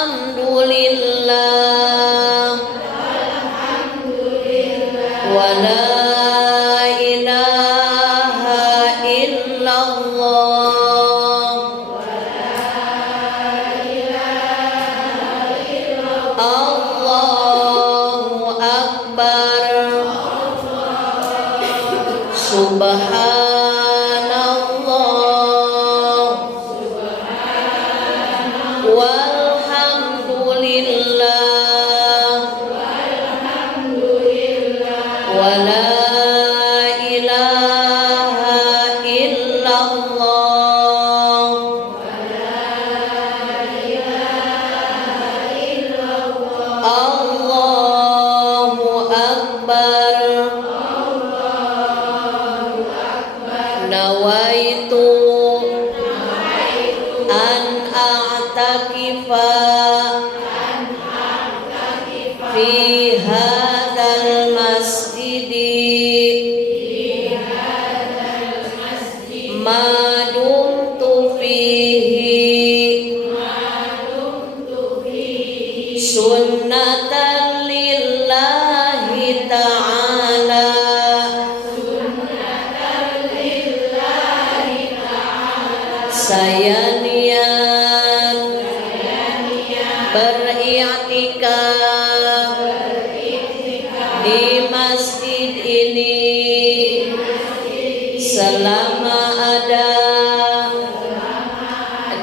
Alhamdulillah wa la ilaha illallah Allahu akbar subhanallah walhamdulillah wa la ilaha illallah Allahu akbar nawaitu an a'takifa fi hadzal masjidi ma dumtu fihi sunnatan lillahi ta'ala saya niat beriktikaf di masjid ini selama ada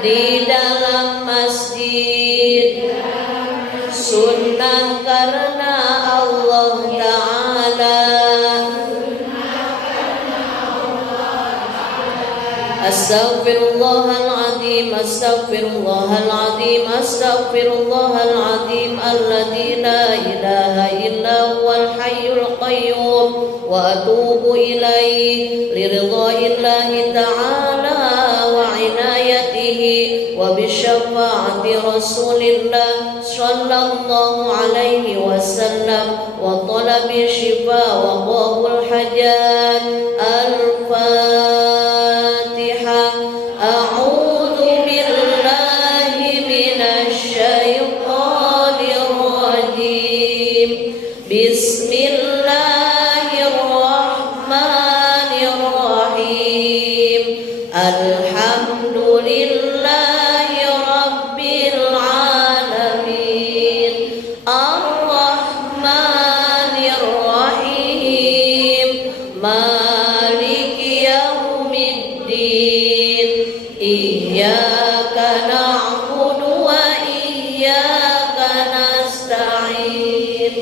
di dalam masjid sunnah karena Allah Ta'ala Astaghfirullahaladzim Astaghfirullahaladzim Astaghfirullahaladzim alladzi la ilaha illa huwal hayyul qayyum wa atubu ilaihi liridha'illahi ta'ala wa inayatihi wa bisyafa'ati rasulillah sallallahu alaihi wasallam wa talabi syifa wa qahul hajat al-fatihah a'udzu billahi minasy syaithanir rajim bismillahirrahmanirrahim alhamdulillahi rabbil alamin arrahmanir rahim maliki yaumiddin iyyaka na'budu wa iyyaka nasta'in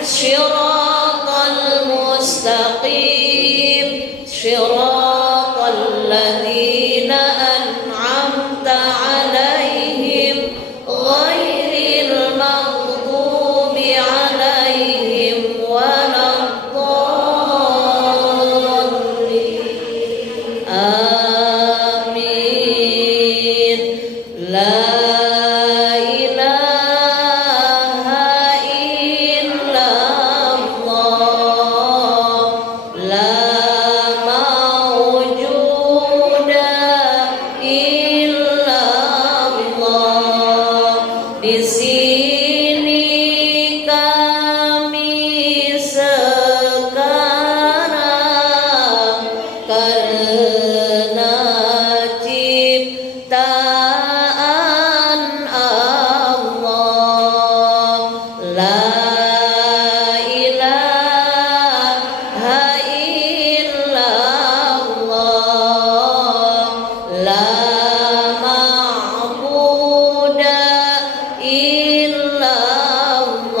shiratal mustaqim shiratal ladzina an'amta 'alaihim ghairil maghdubi 'alaihim waladdallin amin la ilaha illallah la mawjuda illallah di sini kami sekarang karena ciptaan Allah la ilaha illallah la ma'buda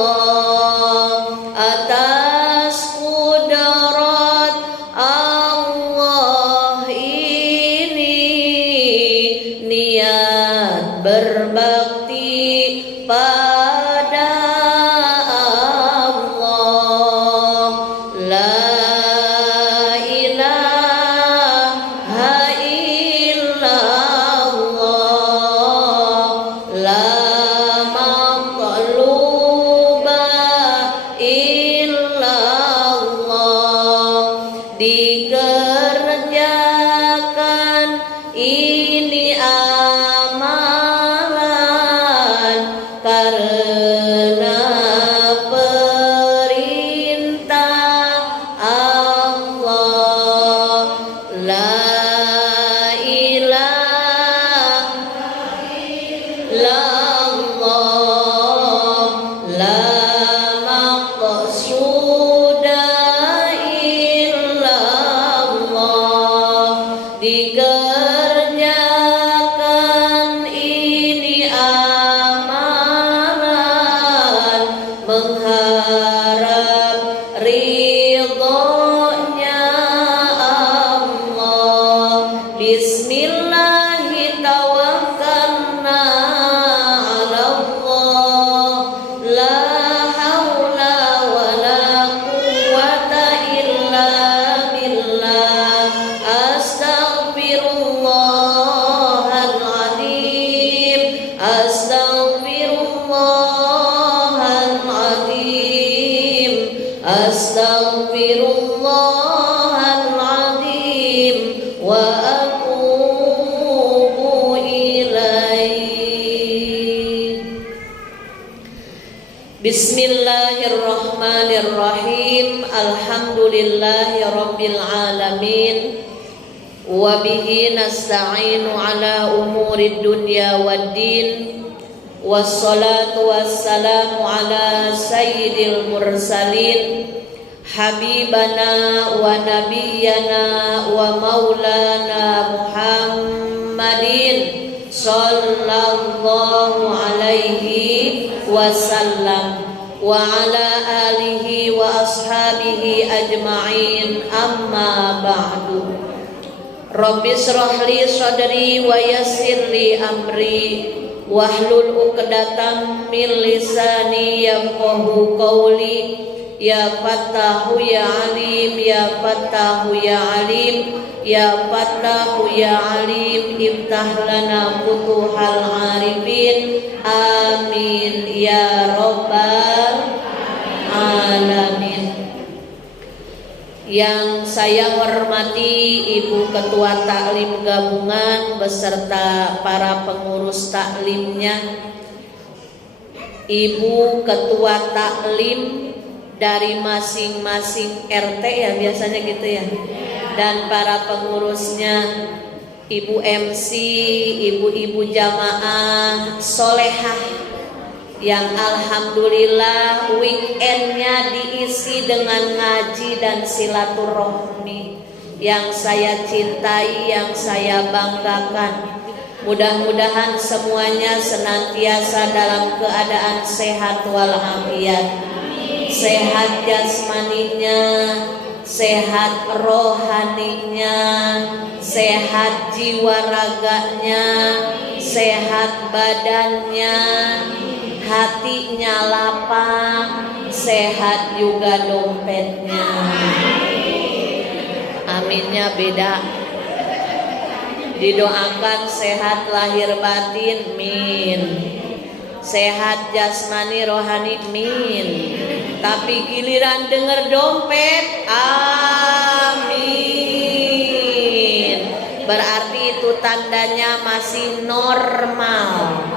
illallah atas kudrat Allah ini niat berbakti pada Allah la ilaha illallah la maqluba illallah dikerjakan ini amalan la Allah, la maqsuda illallah. Dikerjakan ini amalan mengharap ridhonya Allah. Bismillahi tawakkalna ala Allah, la haula wala quwwata illa billah. Astaghfirullahaladzim, astaghfirullahaladzim, astaghfirullahaladzim wa atubu ilaih. Bismillahirrahmanirrahim. Alhamdulillahi rabbil alamin. Wa bihi nasta'inu ala umurid dunya waddin. Wassalatu wassalamu ala sayyidil mursalin, habibana wa nabiyyana wa maulana Muhammadin sallallahu alaihi wasallam wa ala alihi wa ashabihi ajma'in, amma ba'du. Rabbi shrah li sadri wa yassir li amri wahlul 'uqdatam min lisani yafqahu qawli. Ya Fattahu ya Alim, ya Fattahu ya Alim, ya Fattahu ya Alim, iftah lana futuhal arifin. Amin ya rabbal alamin. Yang saya hormati Ibu Ketua Taklim Gabungan beserta para pengurus taklimnya, Ibu Ketua Taklim dari masing-masing RT ya biasanya gitu ya, dan para pengurusnya, Ibu MC, ibu-ibu jamaah solehah yang alhamdulillah weekendnya diisi dengan ngaji dan silaturahmi yang saya cintai, yang saya banggakan. Mudah-mudahan semuanya senantiasa dalam keadaan sehat walafiat, sehat jasmaninya, sehat rohaninya, sehat jiwa raganya, sehat badannya, hatinya lapang, sehat juga dompetnya. Aminnya beda. Didoakan sehat lahir batin, min. Sehat jasmani rohani, min. Tapi giliran denger dompet, amin. Berarti itu tandanya masih normal.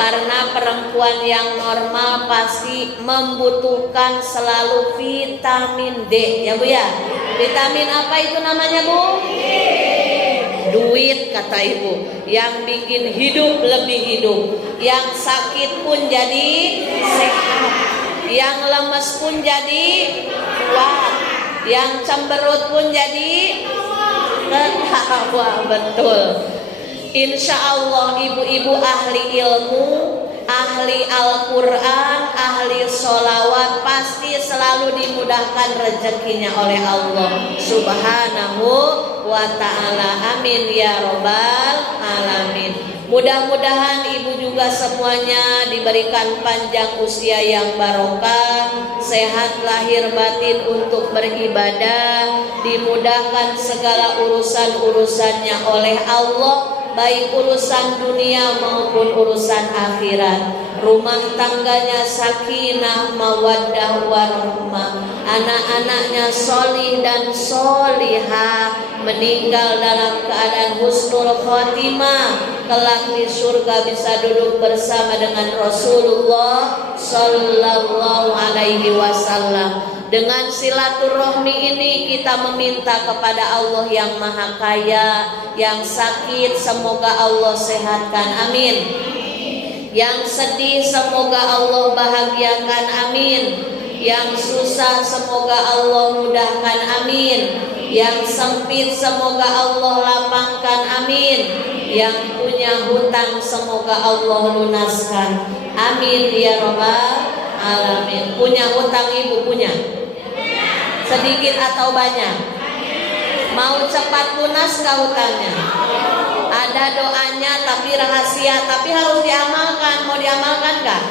Karena perempuan yang normal pasti membutuhkan selalu vitamin D, ya Bu ya. Vitamin apa itu namanya Bu? Duit kata Ibu. Yang bikin hidup lebih hidup. Yang sakit pun jadi sehat. Yang lemes pun jadi kuat. Yang cemberut pun jadi ketawa, betul. Insya Allah ibu-ibu ahli ilmu, ahli Al-Quran, ahli sholawat pasti selalu dimudahkan rezekinya oleh Allah Subhanahu wa ta'ala. Amin ya robbal alamin. Mudah-mudahan ibu juga semuanya diberikan panjang usia yang barokah, sehat lahir batin untuk beribadah, dimudahkan segala urusan-urusannya oleh Allah, baik urusan dunia maupun urusan akhirat. Rumah tangganya sakinah, mawaddah, warahmah. Anak-anaknya solih dan solihah, meninggal dalam keadaan husnul khotimah, kelak di surga bisa duduk bersama dengan Rasulullah Sallallahu Alaihi Wasallam. Dengan silaturahmi ini kita meminta kepada Allah yang Maha Kaya, yang sakit semoga Allah sehatkan, amin. Yang sedih semoga Allah bahagiakan, amin. Yang susah semoga Allah mudahkan, amin. Yang sempit semoga Allah lapangkan, amin. Yang punya hutang semoga Allah lunaskan, amin ya rabbal alamin. Punya hutang ibu punya? Sedikit atau banyak? Mau cepat lunas gak hutangnya? Ada doanya tapi rahasia, tapi harus diamalkan. Mau diamalkan gak?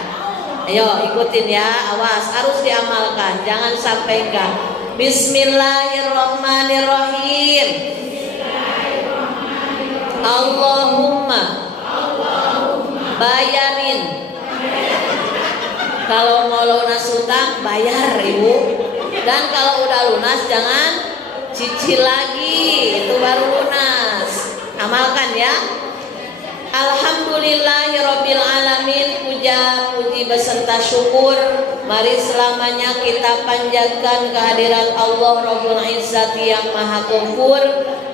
Ayo ikutin ya, awas, harus diamalkan, jangan sampai enggak. Bismillahirrahmanirrahim. Allahumma bayarin. Kalau mau lunas hutang bayar ibu, dan kalau udah lunas jangan cicil lagi, itu baru lunas. Amalkan ya. Alhamdulillahirabbil alamin. Puja puji beserta syukur mari selamanya kita panjatkan kehadirat Allah Rabbul Izzati yang Maha Ghafur.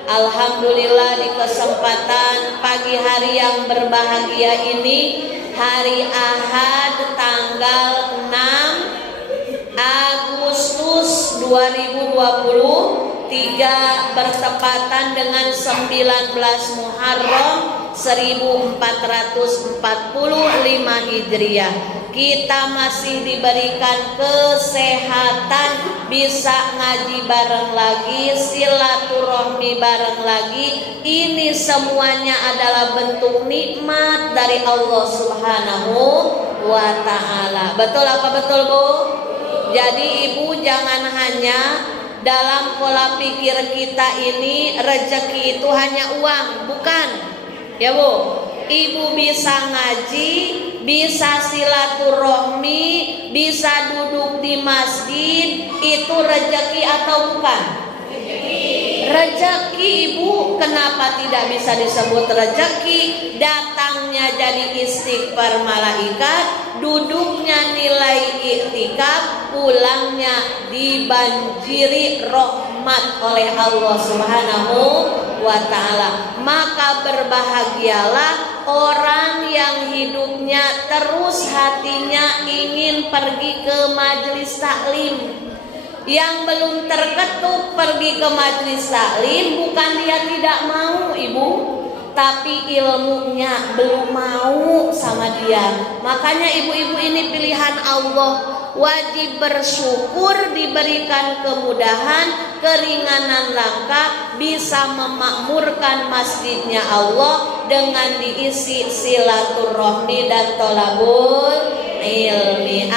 Alhamdulillah di kesempatan pagi hari yang berbahagia ini, hari Ahad tanggal 6 Agustus 2023 bertepatan dengan 19 Muharram 1445 Hijriah. Kita masih diberikan kesehatan, bisa ngaji bareng lagi, silaturahmi bareng lagi. Ini semuanya adalah bentuk nikmat dari Allah Subhanahu wa ta'ala. Betul apa betul Bu? Jadi ibu jangan hanya dalam pola pikir kita ini rezeki itu hanya uang, bukan. Ya Bu, ibu bisa ngaji, bisa silaturahmi, bisa duduk di masjid, itu rezeki atau bukan? Rezeki ibu, kenapa tidak bisa disebut rezeki? Datangnya jadi istighfar malaikat, duduknya nilai iktikaf, pulangnya dibanjiri rahmat oleh Allah Subhanahu wa ta'ala. Maka berbahagialah orang yang hidupnya terus hatinya ingin pergi ke majelis taklim. Yang belum terketuk pergi ke majelis taklim bukan dia tidak mau ibu, tapi ilmunya belum mau sama dia. Makanya ibu-ibu ini pilihan Allah, wajib bersyukur diberikan kemudahan, keringanan langkah, bisa memakmurkan masjidnya Allah dengan diisi silaturahmi dan tolabul ilmi.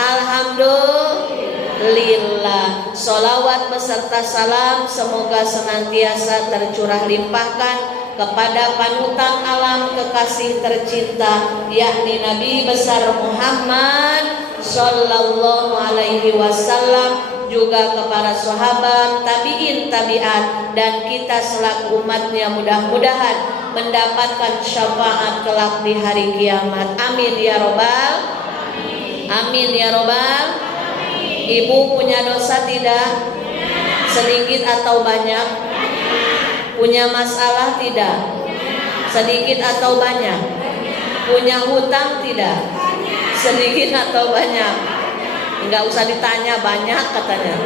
Alhamdulillah. Sholawat beserta salam semoga senantiasa tercurah limpahkan kepada panutan alam kekasih tercinta, yakni Nabi besar Muhammad sallallahu alaihi wasallam, juga kepada sahabat, tabi'in, tabi'at, dan kita selaku umatnya mudah-mudahan mendapatkan syafaat kelak di hari kiamat. Amin ya robbal. Amin ya robbal. Ibu punya dosa tidak? Sedikit atau banyak? Punya masalah tidak? Sedikit atau banyak? Punya hutang tidak? Sedikit atau banyak? Enggak usah ditanya, banyak katanya.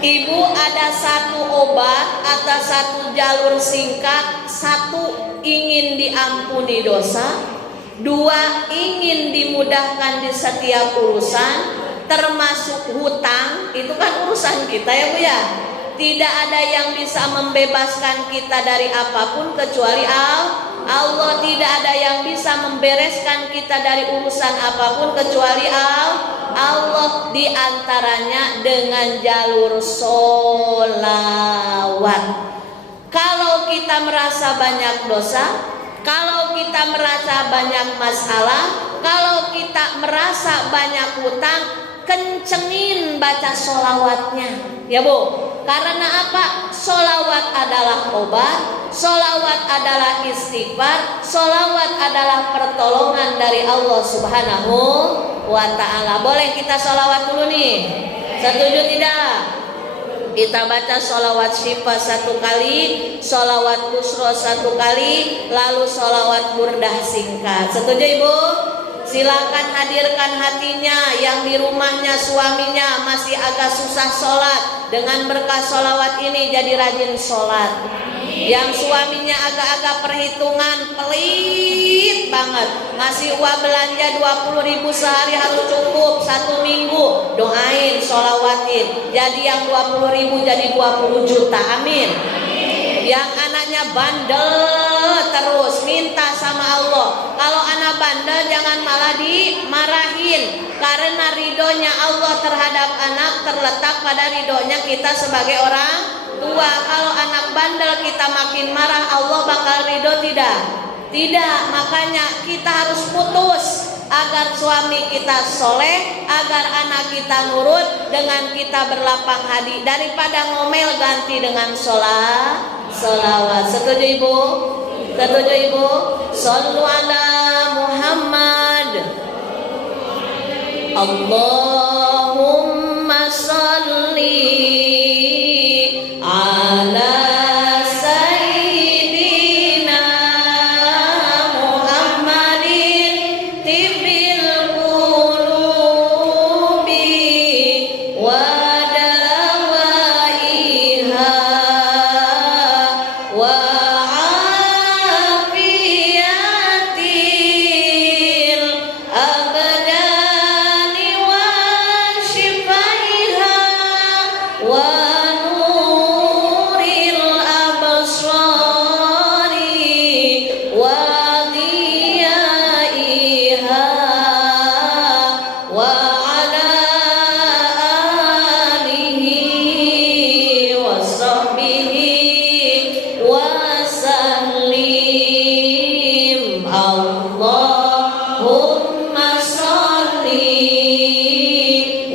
Ibu ada satu obat atau satu jalur singkat. Satu, ingin diampuni dosa. Dua, ingin dimudahkan di setiap urusan, termasuk hutang. Itu kan urusan kita ya Bu ya. Tidak ada yang bisa membebaskan kita dari apapun kecuali Allah. Tidak ada yang bisa membereskan kita dari urusan apapun kecuali Allah. Di antaranya dengan jalur sholawat. Kalau kita merasa banyak dosa, kalau kita merasa banyak masalah, kalau kita merasa banyak hutang, kencengin baca sholawatnya ya Bu. Karena apa? Sholawat adalah obat, sholawat adalah istighfar, sholawat adalah pertolongan dari Allah Subhanahu wa ta'ala. Boleh kita sholawat dulu nih? Setuju tidak? Kita baca sholawat syifa 1 kali, sholawat busro 1 kali, lalu sholawat burdah singkat. Setuju Ibu? Silakan hadirkan hatinya yang di rumahnya suaminya masih agak susah sholat. Dengan berkah sholawat ini jadi rajin sholat. Yang suaminya agak-agak perhitungan, pelit banget, ngasih uang belanja 20.000 sehari harus cukup 1 minggu. Doain, sholawatin, jadi yang 20.000 jadi 20 juta, amin. Yang anaknya bandel terus, minta sama Allah. Kalau anak bandel jangan malah dimarahin, karena ridhonya Allah terhadap anak terletak pada ridhonya kita sebagai orang tua. Kalau anak bandel kita makin marah, Allah bakal ridho tidak? Tidak. Makanya kita harus putus agar suami kita soleh, agar anak kita nurut, dengan kita berlapang hati. Daripada ngomel ganti dengan sholawat. Setuju Ibu? Setuju Ibu? Shollu ala Muhammad. Allahumma sholli ala sayyidina Muhammadin tibil qulubi wa dawaiha wa afiyatil abdani wa shifaiha wa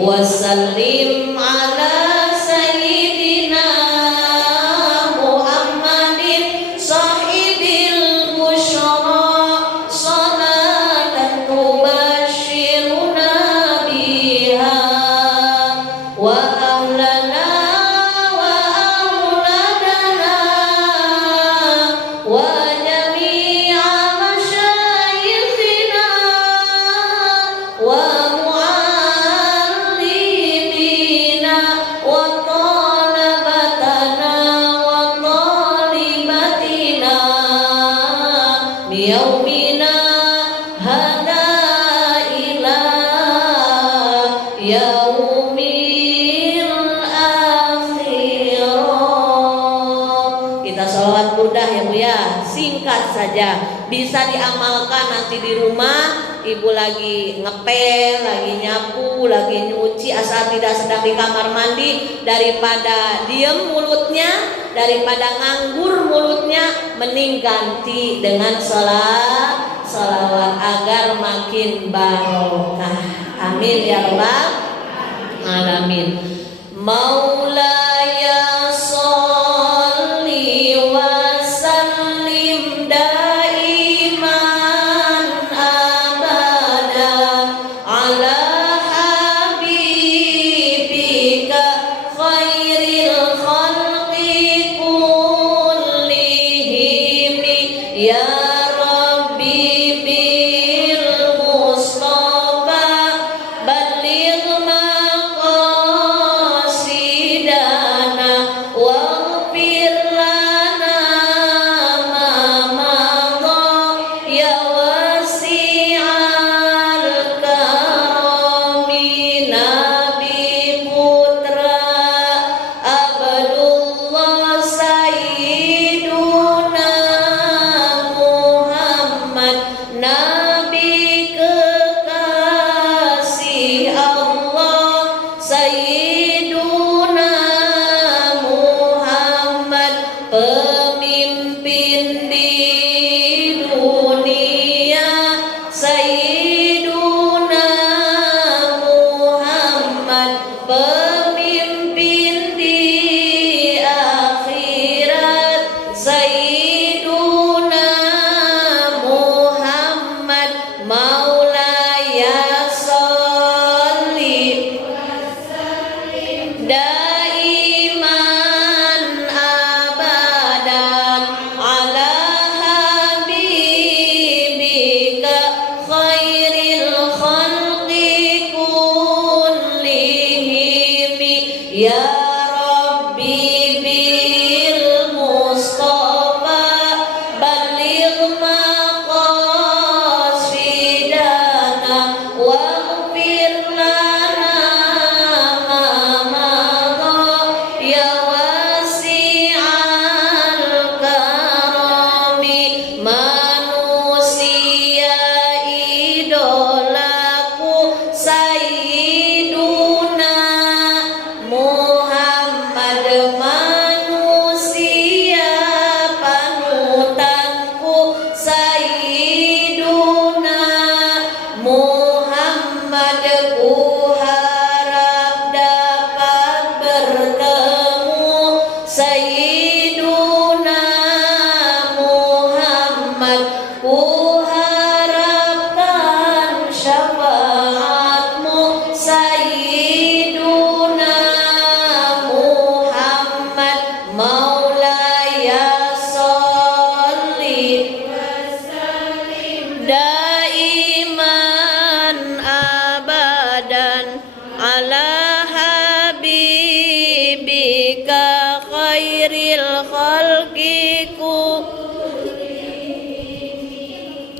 wasallim ala sayyidina Muhammadin sahibil busyara salatan tubashiruna biha wa ahlana wa auladana wa jami'a masyayikhina wa yaumina hada ila yaumil akhirah. Kita sholawat burdah ya Bu ya, singkat saja, bisa diamalkan nanti di rumah. Ibu lagi ngepel, lagi nyapu, lagi nyuci, asal tidak sedang di kamar mandi. Daripada diem mulutnya, daripada nganggur mulutnya, mending ganti dengan sholawat agar makin barokah. Amin ya rabbal alamin. Maulaya sholli wa sallim daiman abada ala habibika khairil khalqi kullihim ya Rabbi bil Mustafa baligh maqasidana waghfir lana ma madha ya wasi'al karami. Nabi putra Abdullah Sayyiduna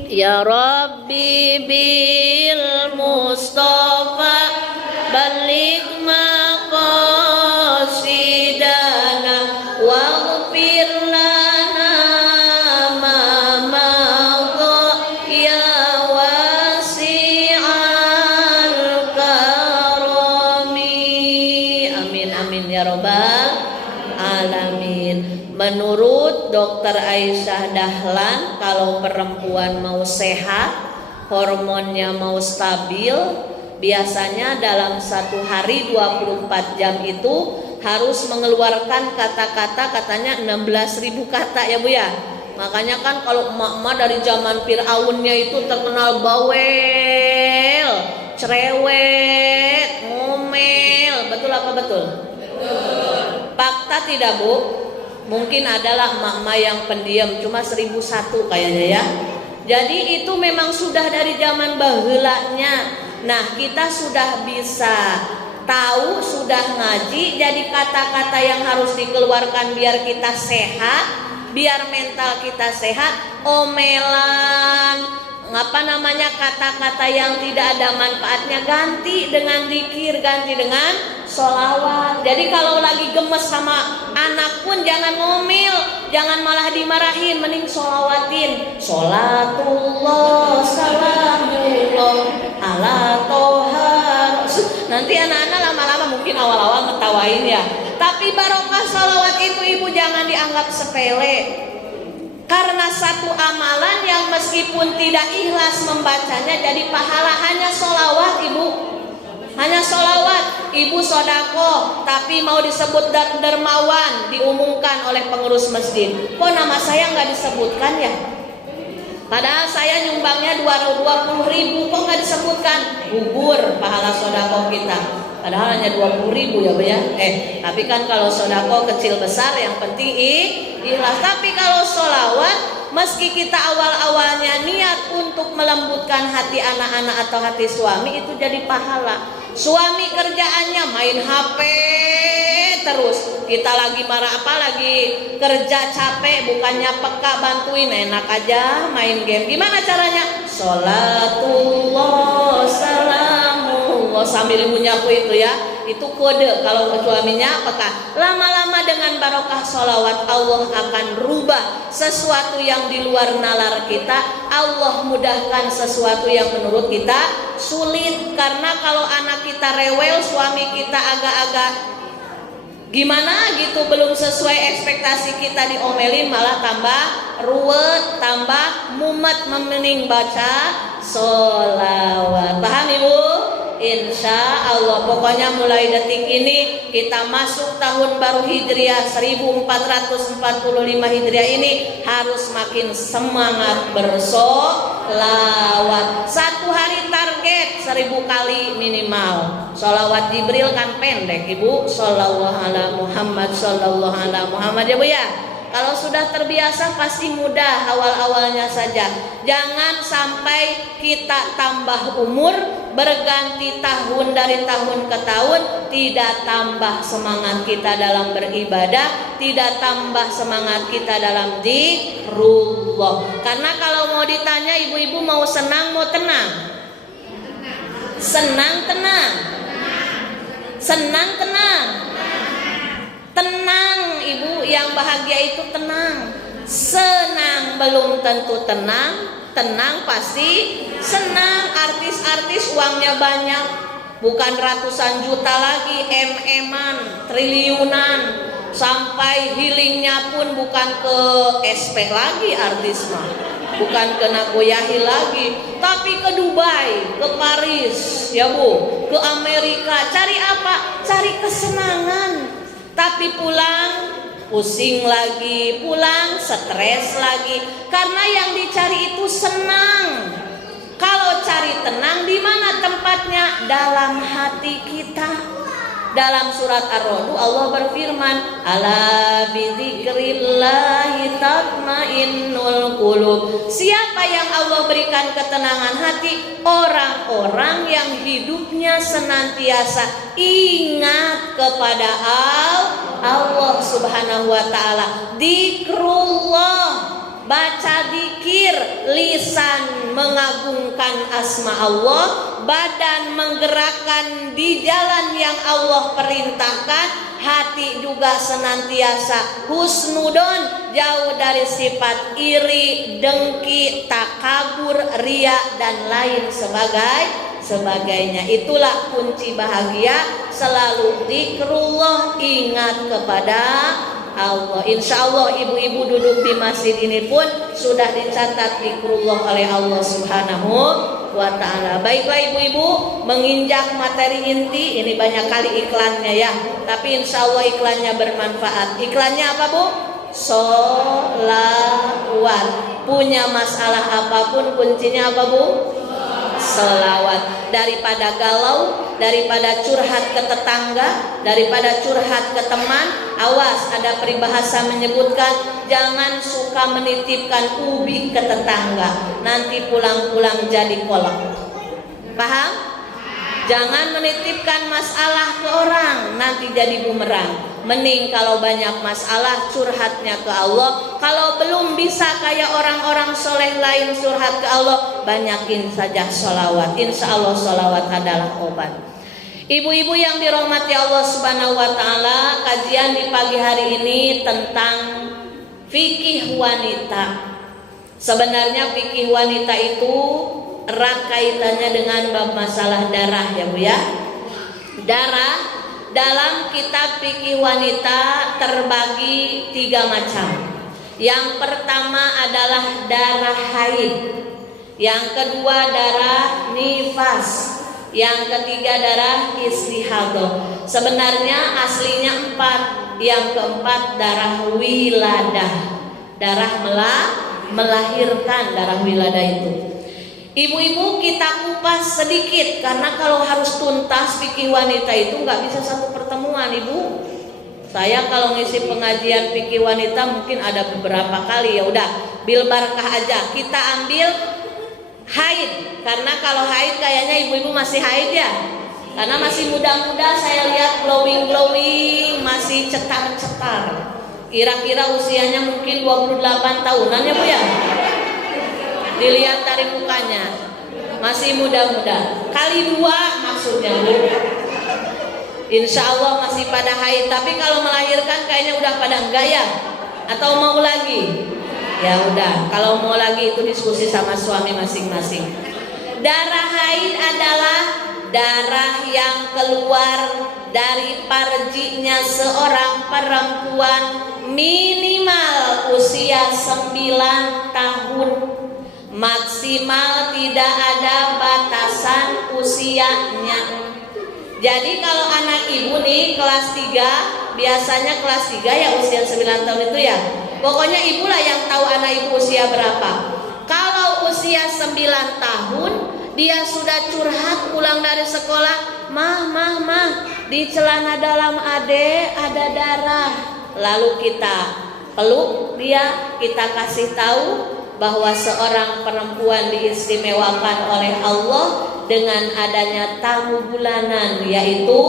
Ya Rabbi bil Mustafa balik maqasidana waghfir lana ma madha ya wasi'al karami. Amin amin ya rabbal alamin. Menurut Dokter Aisyah Dahlan, kalau perempuan mau sehat, hormonnya mau stabil, biasanya dalam satu hari 24 jam itu harus mengeluarkan kata-kata, katanya 16.000 kata ya Bu ya. Makanya kan kalau emak-emak dari zaman Fir'aunnya itu terkenal bawel, cerewet, ngomel. Betul apa betul? Betul. Fakta tidak Bu? Mungkin adalah emak-emak yang pendiam, cuma 1001 kayaknya ya. Jadi itu memang sudah dari zaman bahulanya. Nah kita sudah bisa tahu, sudah ngaji, jadi kata-kata yang harus dikeluarkan biar kita sehat, biar mental kita sehat. Omelan, kata-kata yang tidak ada manfaatnya ganti dengan zikir, ganti dengan sholawat. Jadi kalau lagi gemes sama anak pun jangan ngomel, jangan malah dimarahin, mending sholawatin. Sholatullah salamullah ala toha. Nanti anak-anak lama-lama mungkin awal-awal ngetawain ya, tapi barokah sholawat itu Ibu jangan dianggap sepele. Karena satu amalan yang meskipun tidak ikhlas membacanya jadi pahala. Hanya sholawat Ibu, hanya sholawat. Ibu sodako tapi mau disebut dermawan, diumumkan oleh pengurus masjid. Kok nama saya nggak disebutkan ya? Padahal saya nyumbangnya 20.000, kok nggak disebutkan? Gugur pahala sodako kita. Padahal hanya 20.000 ya Bu ya. Tapi kan kalau sodako kecil besar yang penting ikhlas. Tapi kalau sholawat, meski kita awal-awalnya niat untuk melembutkan hati anak-anak atau hati suami, itu jadi pahala. Suami kerjaannya main HP terus, kita lagi marah lagi kerja capek, bukannya peka bantuin, enak aja main game. Gimana caranya? Sholatullah salamullah sambil menyapu itu ya. Itu kode kalau suaminya peka. Lama-lama dengan barokah sholawat Allah akan rubah sesuatu yang di luar nalar kita. Allah mudahkan sesuatu yang menurut kita sulit. Karena kalau anak kita rewel, suami kita agak-agak gimana gitu, belum sesuai ekspektasi kita diomelin, malah tambah ruwet, tambah mumet, mending baca sholawat. Paham Ibu? Insya Allah. Pokoknya mulai detik ini kita masuk tahun baru Hijriah 1445 Hijriah ini harus makin semangat bersolawat. Satu hari target 1000 kali minimal. Sholawat Jibril kan pendek Ibu, Shallallahu ala Muhammad, Shallallahu ala Muhammad ya Bu ya. Kalau sudah terbiasa pasti mudah awal-awalnya saja. Jangan sampai kita tambah umur, berganti tahun dari tahun ke tahun, tidak tambah semangat kita dalam beribadah, tidak tambah semangat kita dalam zikrullah. Karena kalau mau ditanya ibu-ibu mau senang mau tenang? Senang tenang? Senang tenang? Tenang Ibu, yang bahagia itu tenang. Senang belum tentu tenang, tenang pasti senang. Artis-artis uangnya banyak, bukan ratusan juta lagi, em-eman, triliunan. Sampai healingnya pun bukan ke SP lagi artis mah, bukan ke Nagoyahi lagi, tapi ke Dubai, ke Paris ya Bu, ke Amerika. Cari apa? Cari kesenangan. Tapi pulang pusing lagi, pulang stres lagi. Karena yang dicari itu senang. Kalau cari tenang, di mana tempatnya? Dalam hati kita. Dalam surat Ar-Ra'd Allah berfirman, ala bidzikrillahi tatmainnul qulub. Siapa yang Allah berikan ketenangan hati? Orang-orang yang hidupnya senantiasa ingat kepada Allah Subhanahu wa taala. Zikrullah. baca dzikir, lisan mengagungkan asma Allah, badan menggerakkan di jalan yang Allah perintahkan, hati juga senantiasa husnudon, jauh dari sifat iri, dengki, takabur, ria dan lain sebagainya. Itulah kunci bahagia, selalu zikrullah, ingat kepada Allah. Insya Allah ibu-ibu duduk di masjid ini pun sudah dicatat zikrullah oleh Allah Subhanahu wa ta'ala. Baiklah ibu-ibu, menginjak materi inti, ini banyak kali iklannya ya, tapi insya Allah iklannya bermanfaat. Iklannya apa Bu? Sholawat. Punya masalah apapun kuncinya apa Bu? Selawat. Daripada galau, daripada curhat ke tetangga, daripada curhat ke teman, awas, ada peribahasa menyebutkan jangan suka menitipkan ubi ke tetangga, nanti pulang-pulang jadi kolak. Paham? Jangan menitipkan masalah ke orang, nanti jadi bumerang. Mending kalau banyak masalah curhatnya ke Allah. Kalau belum bisa kayak orang-orang soleh lain curhat ke Allah, banyakin saja sholawat. Insya Allah sholawat adalah obat. Ibu-ibu yang dirahmati Allah Subhanahu wa ta'ala, kajian di pagi hari ini tentang fikih wanita. Sebenarnya fikih wanita itu erat kaitannya dengan bab masalah darah ya Bu ya. Darah dalam kitab fikih wanita terbagi 3 macam. Yang pertama adalah darah haid, yang kedua darah nifas, yang ketiga darah istihadah. Sebenarnya aslinya 4. Yang keempat darah wiladah, darah melahirkan, darah wiladah itu. Ibu-ibu kita kupas sedikit, karena kalau harus tuntas fikih wanita itu nggak bisa satu pertemuan Ibu. Saya kalau ngisi pengajian fikih wanita mungkin ada beberapa kali, ya udah bil barakah aja. Kita ambil haid, karena kalau haid kayaknya ibu-ibu masih haid ya, karena masih muda-muda, saya lihat glowing, masih cetar-cetar. Kira-kira usianya mungkin 28 tahunan ya Bu ya. Dilihat dari mukanya masih muda-muda, kali 2 maksudnya Bu. Insya Allah masih pada haid, tapi kalau melahirkan kayaknya udah pada enggak ya? Atau mau lagi? Ya udah, kalau mau lagi itu diskusi sama suami masing-masing. Darah haid adalah darah yang keluar dari farjinya seorang perempuan minimal usia 9 tahun. Maksimal tidak ada batasan usianya. Jadi kalau anak ibu nih kelas 3, biasanya kelas 3 ya usia 9 tahun itu ya. Pokoknya ibulah yang tahu anak ibu usia berapa. Kalau usia 9 tahun dia sudah curhat pulang dari sekolah, mah, di celana dalam ade ada darah. Lalu kita peluk dia, kita kasih tahu bahwa seorang perempuan diistimewakan oleh Allah dengan adanya tamu bulanan, yaitu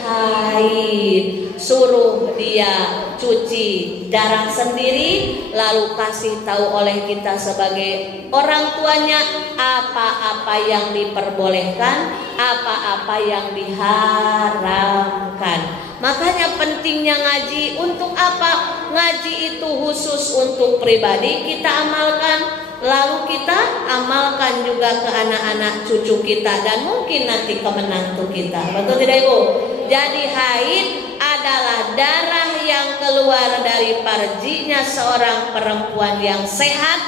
haid. Suruh dia cuci darah sendiri, lalu kasih tahu oleh kita sebagai orang tuanya apa-apa yang diperbolehkan, apa-apa yang diharamkan. Makanya pentingnya ngaji. Untuk apa? Ngaji itu khusus untuk pribadi kita amalkan, lalu kita amalkan juga ke anak-anak cucu kita, dan mungkin nanti ke menantu kita. Betul tidak Ibu? Jadi haid adalah darah yang keluar dari farjinya seorang perempuan yang sehat,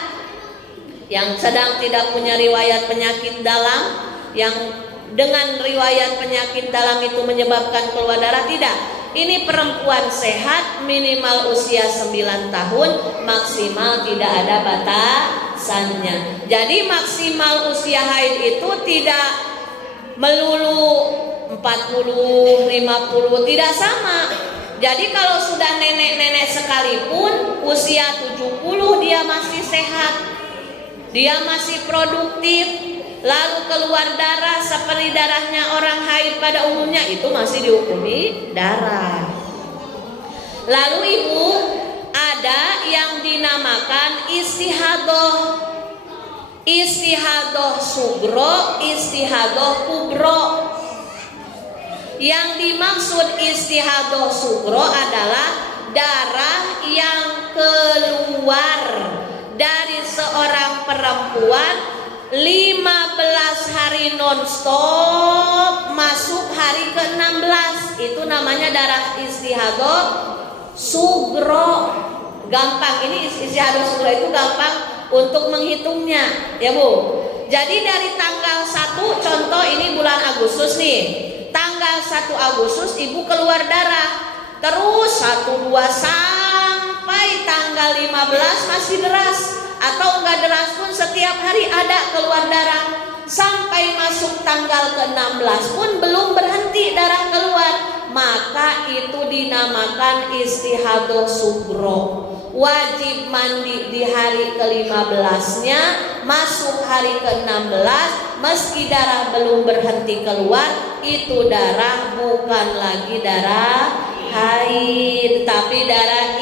yang sedang tidak punya riwayat penyakit dalam, yang dengan riwayat penyakit dalam itu menyebabkan keluar darah, tidak. Ini perempuan sehat, minimal usia 9 tahun, maksimal tidak ada batasannya. Jadi maksimal usia haid itu tidak melulu 40, 50, tidak sama. Jadi kalau sudah nenek-nenek sekalipun usia 70 dia masih sehat, dia masih produktif. Lalu keluar darah seperti darahnya orang haid pada umumnya, itu masih dihukumi darah. Lalu Ibu, ada yang dinamakan istihadoh. Istihadoh sugro, istihadoh kubro. Yang dimaksud istihadoh sugro adalah darah yang keluar dari seorang perempuan 15 hari nonstop masuk hari ke-16. Itu namanya darah istihadoh sugro. Gampang, ini istihadoh sugro itu gampang untuk menghitungnya, ya Bu. Jadi dari tanggal 1, contoh ini bulan Agustus nih. Tanggal 1 Agustus ibu keluar darah. Terus 1, 2 sampai tanggal 15 masih deras. Atau enggak deras pun setiap hari ada keluar darah. Sampai masuk tanggal ke-16 pun belum berhenti darah keluar. Maka itu dinamakan istihadoh sugro. Wajib mandi di hari ke-15-nya, masuk hari ke-16, meski darah belum berhenti keluar, itu darah bukan lagi darah haid, tapi darah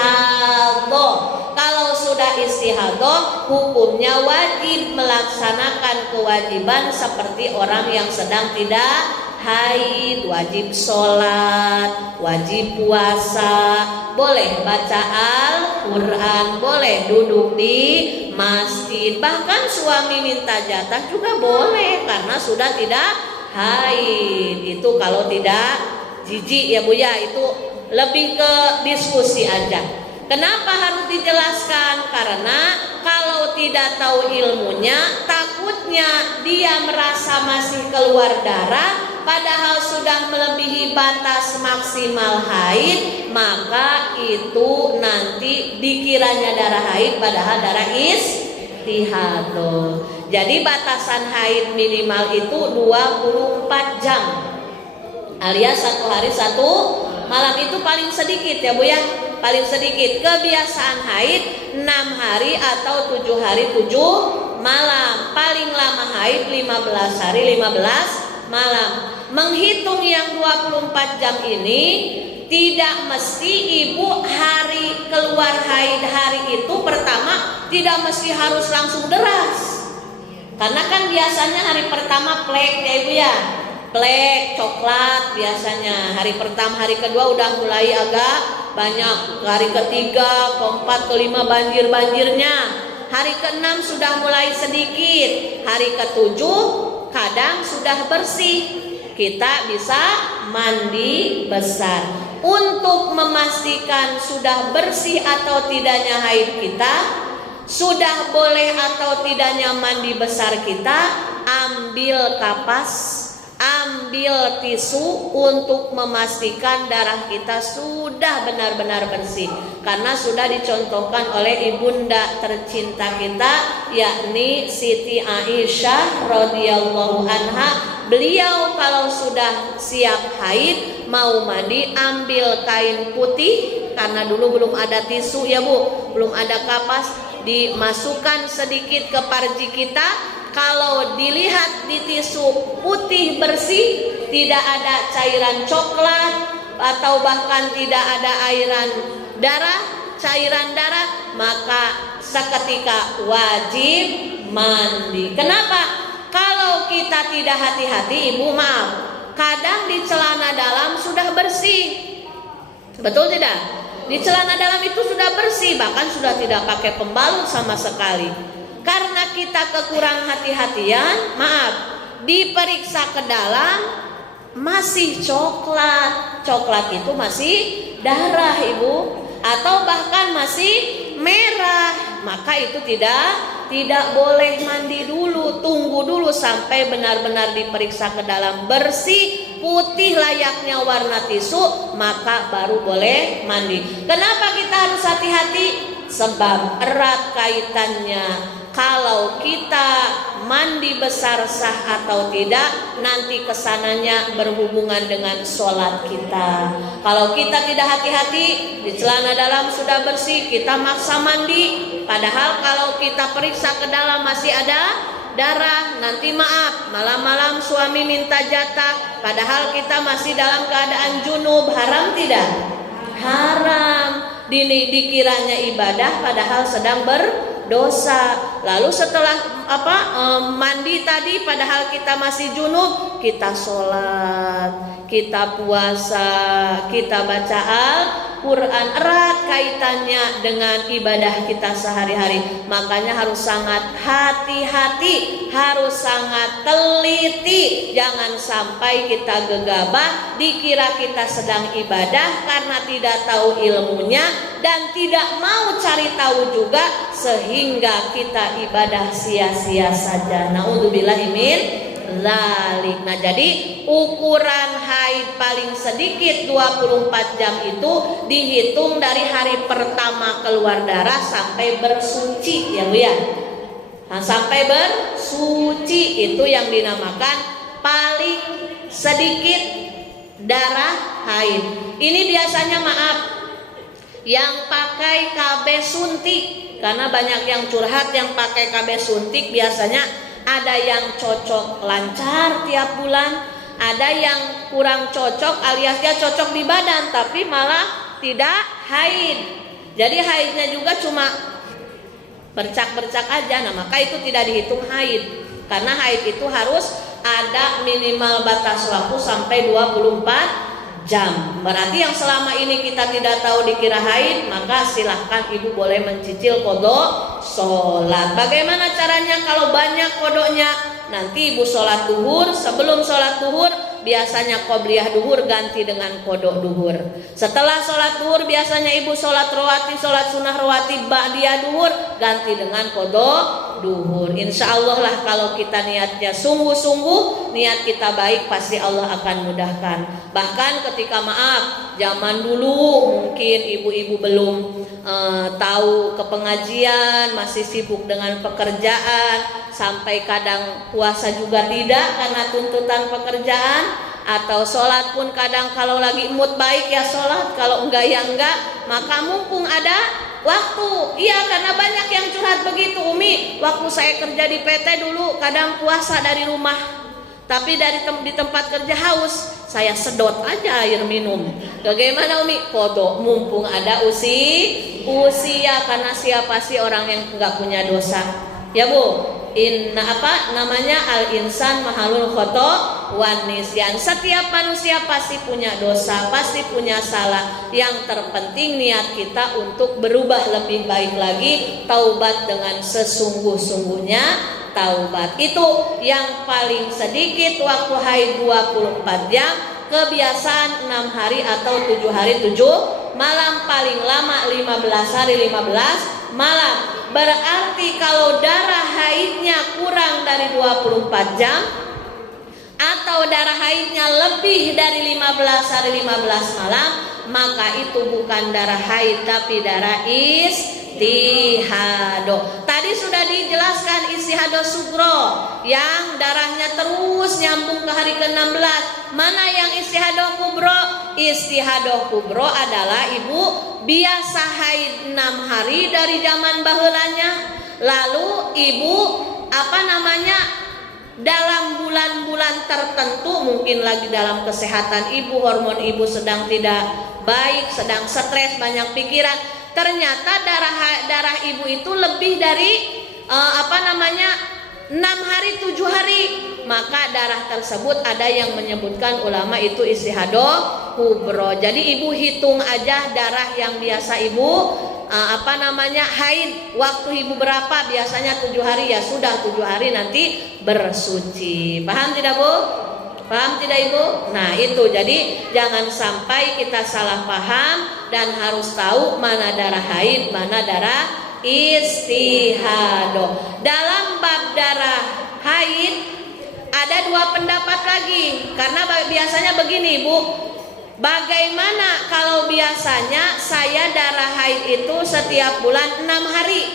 istihadoh. Kalau sudah istihadoh, hukumnya wajib melaksanakan kewajiban seperti orang yang sedang tidak haid, wajib sholat, wajib puasa, boleh baca Al-Quran, boleh duduk di masjid, bahkan suami minta jatah juga boleh karena sudah tidak haid. Itu kalau tidak jijik ya Bu ya, itu lebih ke diskusi aja. Kenapa harus dijelaskan? Karena kalau tidak tahu ilmunya, takutnya dia merasa masih keluar darah padahal sudah melebihi batas maksimal haid, maka itu nanti dikiranya darah haid padahal darah istihadoh. Jadi batasan haid minimal itu 24 jam alias 1 hari 1 malam, itu paling sedikit ya Bu ya, paling sedikit. Kebiasaan haid 6 hari atau 7 hari 7 malam. Paling lama haid 15 hari 15 malam. Menghitung yang 24 jam ini tidak mesti ibu hari keluar haid hari itu pertama tidak mesti harus langsung deras. Karena kan biasanya hari pertama plek ya Ibu ya, plek coklat biasanya. Hari pertama, hari kedua udah mulai agak banyak. Hari ketiga, keempat, kelima banjir-banjirnya. Hari keenam sudah mulai sedikit. Hari ketujuh kadang sudah bersih. Kita bisa mandi besar. Untuk memastikan sudah bersih atau tidaknya haid kita, sudah boleh atau tidaknya mandi besar kita, ambil kapas, ambil tisu untuk memastikan darah kita sudah benar-benar bersih. Karena sudah dicontohkan oleh ibunda tercinta kita, yakni Siti Aisyah radhiyallahu anha. Beliau kalau sudah siap haid mau mandi, ambil kain putih, karena dulu belum ada tisu ya Bu, belum ada kapas, dimasukkan sedikit ke parji kita. Kalau dilihat di tisu putih bersih, tidak ada cairan coklat atau bahkan tidak ada cairan darah, maka seketika wajib mandi. Kenapa? Kalau kita tidak hati-hati, Ibu maaf, kadang di celana dalam sudah bersih, betul tidak? Di celana dalam itu sudah bersih, bahkan sudah tidak pakai pembalut sama sekali. Karena kita kekurang hati-hatian, maaf, diperiksa ke dalam masih coklat. Coklat itu masih darah Ibu, atau bahkan masih merah, maka itu tidak boleh mandi dulu. Tunggu dulu sampai benar-benar diperiksa ke dalam bersih, putih layaknya warna tisu, maka baru boleh mandi. Kenapa kita harus hati-hati? Sebab erat kaitannya. Kalau kita mandi besar sah atau tidak, nanti kesananya berhubungan dengan sholat kita. Kalau kita tidak hati-hati, di celana dalam sudah bersih, kita maksa mandi, padahal kalau kita periksa ke dalam masih ada darah, nanti maaf, malam-malam suami minta jatah, padahal kita masih dalam keadaan junub. Haram tidak? Haram. dikiranya ibadah padahal sedang berdosa. Lalu setelah mandi tadi padahal kita masih junub, kita sholat, kita puasa, kita baca Al-Quran. Erat kaitannya dengan ibadah kita sehari-hari. Makanya harus sangat hati-hati, harus sangat teliti. Jangan sampai kita gegabah dikira kita sedang ibadah karena tidak tahu ilmunya dan tidak mau cari tahu juga, sehingga kita ibadah sia-sia saja. Naudzubillahi min dzalik. Nah, jadi ukuran haid paling sedikit 24 jam itu dihitung dari hari pertama keluar darah sampai bersuci ya Bu ya. Nah, sampai bersuci itu yang dinamakan paling sedikit darah haid. Ini biasanya yang pakai KB suntik, karena banyak yang curhat yang pakai KB suntik biasanya ada yang cocok lancar tiap bulan, ada yang kurang cocok alias dia cocok di badan tapi malah tidak haid. Jadi haidnya juga cuma bercak-bercak aja. Nah, maka itu tidak dihitung haid. Karena haid itu harus ada minimal batas waktu sampai 24 jam. Berarti yang selama ini kita tidak tahu dikira haid, maka silahkan ibu boleh mencicil kodok sholat. Bagaimana caranya kalau banyak kodoknya? Nanti ibu sholat duhur, sebelum sholat duhur biasanya qobliyah duhur ganti dengan kodok duhur. Setelah sholat duhur biasanya ibu sholat rawatib, sholat sunnah rawatib ba'diyah duhur ganti dengan kodok duhur. Insya Allah lah kalau kita niatnya sungguh-sungguh, niat kita baik, pasti Allah akan mudahkan. Bahkan ketika zaman dulu mungkin ibu-ibu belum tahu ke pengajian, masih sibuk dengan pekerjaan, sampai kadang puasa juga tidak karena tuntutan pekerjaan, atau sholat pun kadang kalau lagi mood baik ya sholat, kalau enggak ya enggak. Maka mumpung ada waktu, iya, karena banyak yang curhat begitu, Umi, waktu saya kerja di PT dulu kadang puasa dari rumah, tapi di tempat kerja haus, saya sedot aja air minum. Bagaimana Umi? Kodok, mumpung ada usia, karena siapa sih orang yang nggak punya dosa ya Bu? Al-insan mahalul khoto wan nisyan. Setiap manusia pasti punya dosa, pasti punya salah. Yang terpenting niat kita untuk berubah lebih baik lagi, taubat dengan sesungguh-sungguhnya taubat. Itu yang paling sedikit waktu haid 24 jam, kebiasaan 6 hari atau 7 hari 7 malam, paling lama 15 hari 15 malam. Berarti kalau darah haidnya kurang dari 24 jam atau darah haidnya lebih dari 15 hari 15 malam, maka itu bukan darah haid tapi darah istihado. Tadi sudah dijelaskan istihado sugro yang darahnya terus nyambung ke hari ke-16. Mana yang istihado kubro? Istihado kubro adalah ibu biasa haid 6 hari dari zaman baheulanya, lalu ibu dalam bulan-bulan tertentu, mungkin lagi dalam kesehatan ibu, hormon ibu sedang tidak baik, sedang stres, banyak pikiran, ternyata darah ibu itu lebih dari 6 hari 7 hari, maka darah tersebut ada yang menyebutkan ulama itu istihado kubro. Jadi ibu hitung aja darah yang biasa ibu haid, waktu ibu berapa, biasanya 7 hari, ya sudah 7 hari nanti bersuci. Paham tidak Bu? Paham tidak Ibu? Nah itu, jadi jangan sampai kita salah paham dan harus tahu mana darah haid, mana darah istihado. Dalam bab darah haid ada 2 pendapat lagi, karena biasanya begini Bu, bagaimana kalau biasanya saya darah haid itu setiap bulan 6 hari,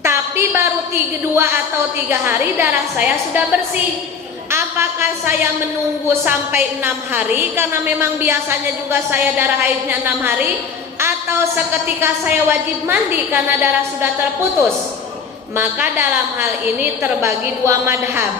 tapi baru 2 atau 3 hari darah saya sudah bersih. Apakah saya menunggu sampai 6 hari karena memang biasanya juga saya darah haidnya 6 hari, atau seketika saya wajib mandi karena darah sudah terputus? Maka dalam hal ini terbagi 2 madhab,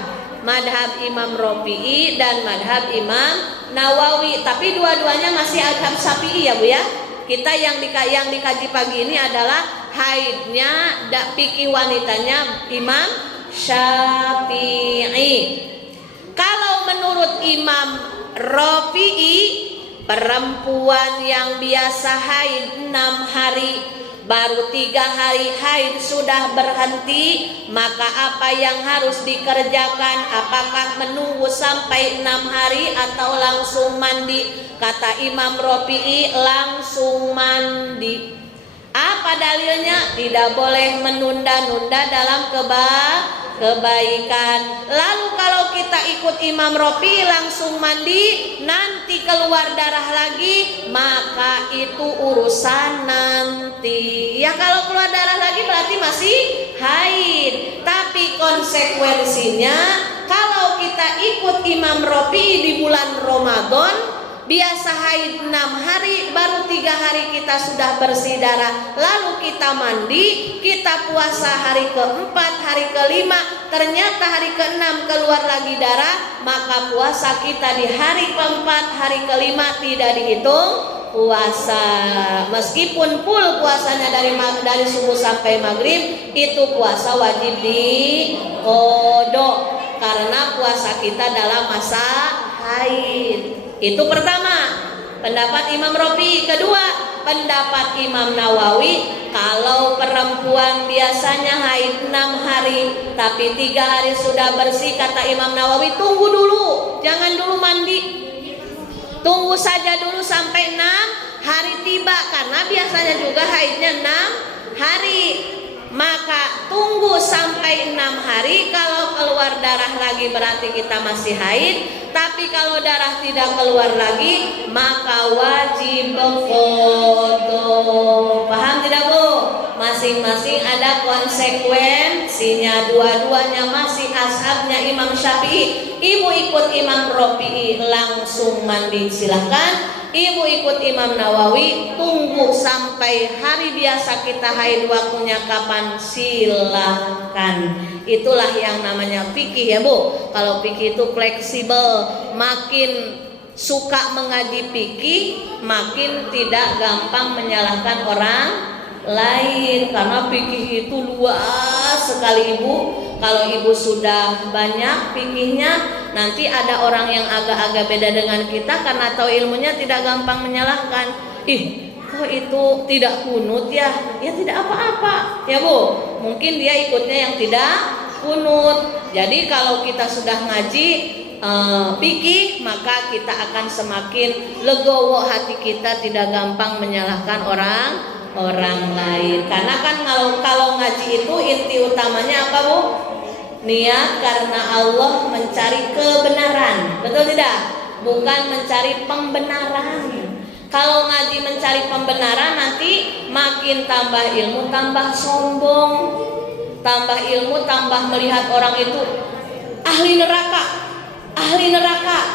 madhab Imam Rafi'i dan madhab Imam Nawawi. Tapi dua-duanya masih madhab Syafi'i ya Bu ya. Kita yang dikaji pagi ini adalah haidnya fikih wanitanya Imam Syafi'i. Kalau menurut Imam Rafi'i, perempuan yang biasa haid 6 hari baru 3 hari haid sudah berhenti, maka apa yang harus dikerjakan? Apakah menunggu sampai 6 hari atau langsung mandi? Kata Imam Rafi'i, langsung mandi. Apa dalilnya? Tidak boleh menunda-nunda dalam kebaikan. Lalu kalau kita ikut Imam Rafi'i langsung mandi, nanti keluar darah lagi, maka itu urusan nanti. Ya kalau keluar darah lagi berarti masih haid. Tapi konsekuensinya kalau kita ikut Imam Rafi'i di bulan Ramadan, biasa haid 6 hari, baru 3 hari kita sudah bersih darah, lalu kita mandi, kita puasa hari ke-4, hari ke-5, ternyata hari ke-6 keluar lagi darah, maka puasa kita di hari ke-4, hari ke-5 tidak dihitung puasa. Meskipun full puasanya dari subuh sampai maghrib, itu puasa wajib diqodho karena puasa kita dalam masa haid. Itu pertama, pendapat Imam Rafi'i. Kedua, pendapat Imam Nawawi, kalau perempuan biasanya haid 6 hari tapi 3 hari sudah bersih, kata Imam Nawawi, tunggu dulu, jangan dulu mandi, tunggu saja dulu sampai 6 hari tiba, karena biasanya juga haidnya 6 hari. Maka tunggu sampai 6 hari, kalau keluar darah lagi berarti kita masih haid. Tapi kalau darah tidak keluar lagi, maka wajib qodho. Paham tidak Bu? Masing-masing ada konsekuensinya. Dua-duanya masih ashabnya Imam Syafi'i. Ibu ikut Imam Rafi'i langsung mandi, silahkan. Ibu ikut Imam Nawawi, tunggu sampai hari biasa kita haid waktunya kapan, silahkan. Itulah yang namanya fikih ya Bu. Kalau fikih itu fleksibel, makin suka mengaji fikih, makin tidak gampang menyalahkan orang lain. Karena fikih itu luas sekali Ibu. Kalau Ibu sudah banyak fikihnya, nanti ada orang yang agak-agak beda dengan kita, karena tahu ilmunya tidak gampang menyalahkan. Kok itu tidak kunut ya? Ya tidak apa-apa ya Bu. Mungkin dia ikutnya yang tidak kunut. Jadi kalau kita sudah ngaji fikih, maka kita akan semakin legowo hati kita, tidak gampang menyalahkan orang lain. Karena kan kalau ngaji itu inti utamanya apa Bu? Niat karena Allah, mencari kebenaran, betul tidak? Bukan mencari pembenaran. Kalau ngaji mencari pembenaran, nanti makin tambah ilmu tambah sombong, tambah ilmu tambah melihat orang itu ahli neraka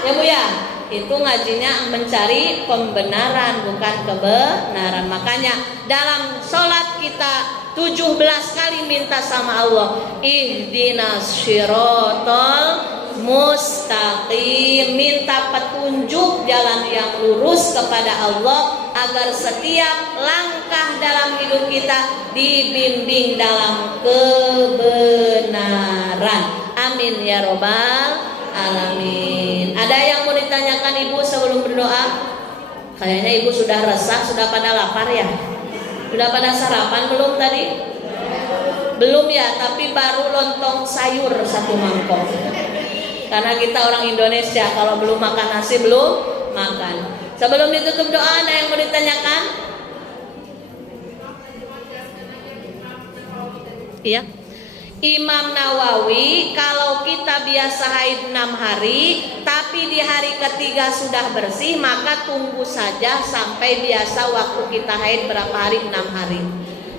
ya Bu ya. Itu ngajinya mencari pembenaran, bukan kebenaran. Makanya dalam sholat kita 17 kali minta sama Allah, ihdinas syiratal mustaqim, minta petunjuk jalan yang lurus kepada Allah, agar setiap langkah dalam hidup kita dibimbing dalam kebenaran. Amin ya robbal alamin. Ada yang mau ditanyakan Ibu sebelum berdoa? Kayaknya Ibu sudah resah, sudah pada lapar ya? Sudah pada sarapan belum tadi? Belum ya, tapi baru lontong sayur 1 mangkok. Karena kita orang Indonesia, kalau belum makan nasi belum makan. Sebelum ditutup doa, ada yang mau ditanyakan? Iya. Imam Nawawi, kalau kita biasa haid 6 hari, tapi di hari ketiga sudah bersih, maka tunggu saja sampai biasa waktu kita haid berapa hari, 6 hari.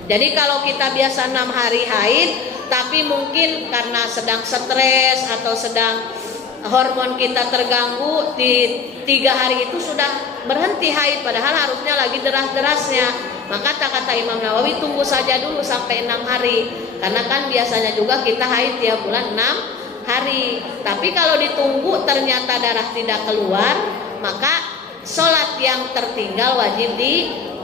Jadi kalau kita biasa 6 hari haid, tapi mungkin karena sedang stres atau sedang hormon kita terganggu, di 3 hari itu sudah berhenti haid, padahal harusnya lagi deras-derasnya. Maka kata Imam Nawawi, tunggu saja dulu sampai 6 hari. Karena kan biasanya juga kita haid tiap bulan 6 hari. Tapi kalau ditunggu ternyata darah tidak keluar, maka sholat yang tertinggal wajib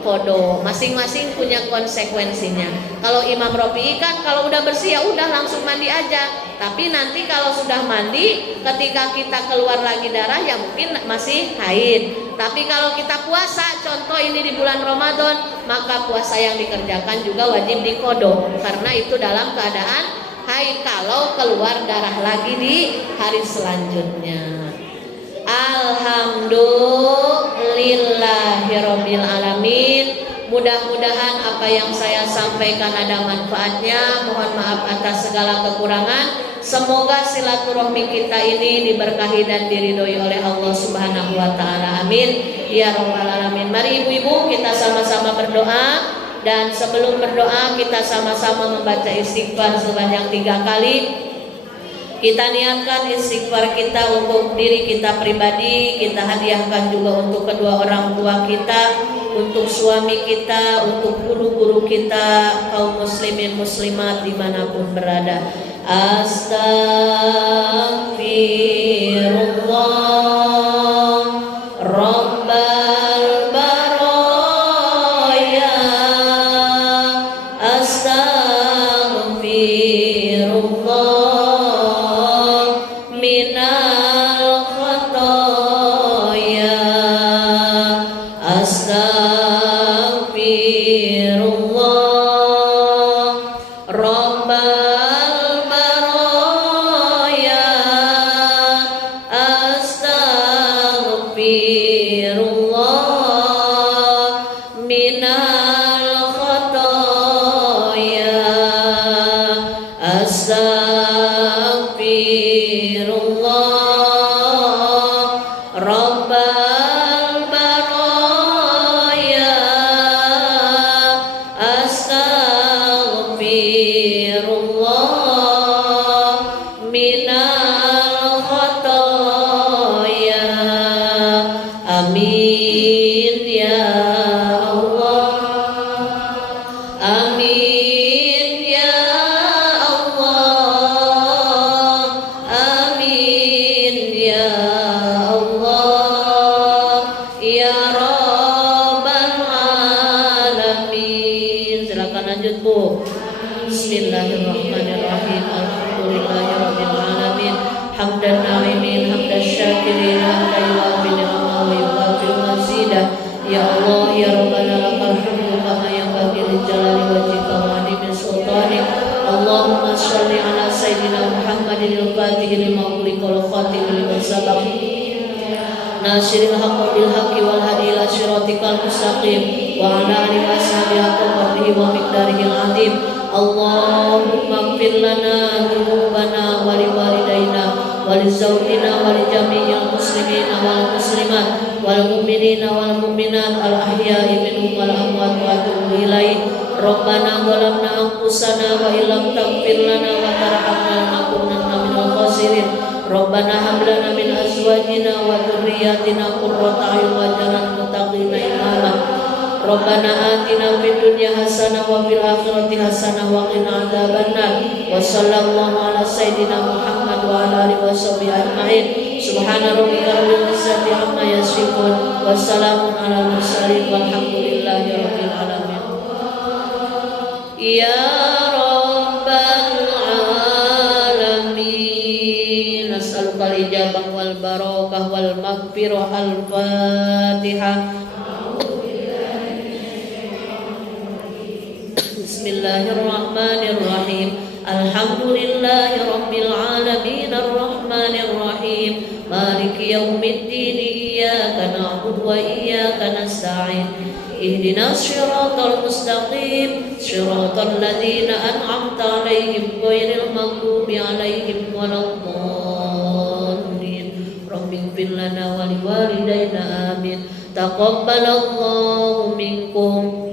kodo. Masing-masing punya konsekuensinya. Kalau Imam Rafi'i kan kalau udah bersih ya udah langsung mandi aja. Tapi nanti kalau sudah mandi, ketika kita keluar lagi darah ya mungkin masih haid. Tapi kalau kita puasa, contoh ini di bulan Ramadan, maka puasa yang dikerjakan juga wajib dikodok karena itu dalam keadaan haid kalau keluar darah lagi di hari selanjutnya. Alhamdulillahirabbil alamin. Mudah-mudahan apa yang saya sampaikan ada manfaatnya. Mohon maaf atas segala kekurangan. Semoga silaturahmi kita ini diberkahi dan diridhoi oleh Allah Subhanahu wa taala. Amin ya rabbal alamin. Mari ibu-ibu kita sama-sama berdoa. Dan sebelum berdoa kita sama-sama membaca istighfar sebanyak 3 kali. Kita niatkan istighfar kita untuk diri kita pribadi, kita hadiahkan juga untuk kedua orang tua kita, untuk suami kita, untuk guru-guru kita, kaum muslimin muslimat dimanapun berada. Astaghfirullah Rabbal baraya. Astaghfirullah minal khataya. Astaghfirullah Rabbal baraya. Astaghfirullah minal khataya. Astaghfirullah Rabbal baraya. Astaghfirullah minal khataya. Amin ya Allah. Amin ya Allah. Amin ya Allah. Ya Rabbal alamin. Silakan lanjut Bu. Bismillahirrahmanirrahim. Alhamdulillahirabbil alamin. Hamdan na'imin, hamdan syakirin, hamdan yuwafi ni'amahu wa yukafi mazidah. Ya Allah ya Rabbana lakal hamdu kama yanbaghi li jalali wajhika wa 'azimi sultanik. Allahumma shalli ala sayyidina Muhammadin al-Fatih lima ughliqa wal khatim lima sabaq. Nasiril haqqi bil haqqi wal hadi ila siratikal mustaqim wa ala alihi washabihi qadrihi wa miqdarihil 'azim. Allahumma ighfir lana dzunubana wa li walidayna wa li zawjina wa li jami'il muslimina wal muslimat wal mu'minina wal mu'minat al ahya'i minhum wal amwat wa atubu ilaih. Rabbana zalamna anfusana wa illam taghfir lana wa tarhamna lanakunanna minal khasirin. Rabbana hab lana min azwajina wa dhurriyyatina qurrata a'yun waj'alna lil muttaqina imama. Rabbana atina fid dunya hasanah wa fil akhirati hasanah wa qina adzabannar. Wa sallallahu ala sayyidina Muhammad wa ala alihi washabihi ajmain. Subhana rabbika rabbil izzati amma yasifun wa salamun alal mursalin walhamdulillahi rabbil alamin. Ya Rabbal alamin. Nas'alukal ijabah wal barakah wal maghfirah. Al-Fatihah. Bismillahirrahmanirrahim. Alhamdulillahi rabbil alamin arrahmanir rahim maliki yaumiddin iyyaka na'budu wa iyyaka nasta'in ihdinas siratal mustaqim siratal ladzina an'amta 'alaihim ghairil maghdubi 'alaihim waladdallin. Rabbighfir lana wa liwalidayna amin. Taqabbalallahu minkum.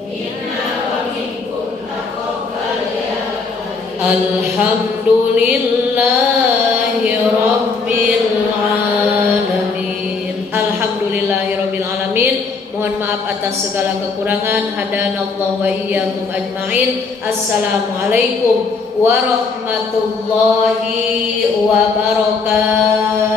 Alhamdulillahi rabbil alamin. Alhamdulillahi rabbil alamin. Mohon maaf atas segala kekurangan. Hadanallahu wa iyyakum ajmain. Assalamualaikum warahmatullahi wabarakatuh.